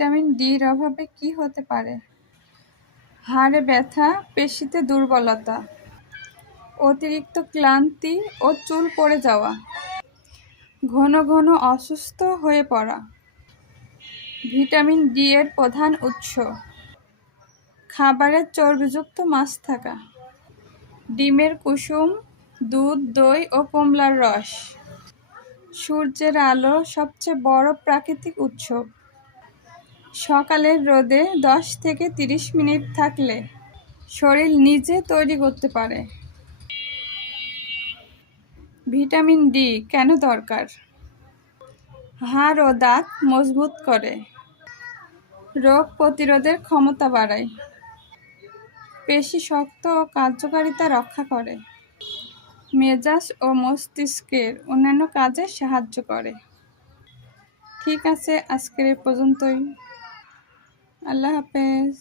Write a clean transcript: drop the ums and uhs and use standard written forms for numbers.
Vitamin ডির অভাবে কি হতে পারে? হাড়ে ব্যথা, পেশিতে দুর্বলতা, অতিরিক্ত ক্লান্তি ও চুল পড়ে যাওয়া, ঘন ঘন অসুস্থ হয়ে পড়া। ভিটামিন ডি এর প্রধান উৎস: খাবারে চর্বিযুক্ত মাছ থাকা, ডিমের কুসুম, দুধ, দই ও কমলার রস। সূর্যের আলো সবচেয়ে বড় প্রাকৃতিক উৎস। সকালের রোদে 10 থেকে 30 মিনিট থাকলে শরীর নিজে তৈরি করতে পারে। ভিটামিন ডি কেন দরকার? হাড় ও দাঁত মজবুত করে, রোগ প্রতিরোধের ক্ষমতা বাড়ায়, পেশি শক্ত ও কার্যকারিতা রক্ষা করে, মেজাজ ও মস্তিষ্কের অন্যান্য কাজে সাহায্য করে। ঠিক আছে, আজকের এই পর্যন্তই। আল্লাহ হাফেজ।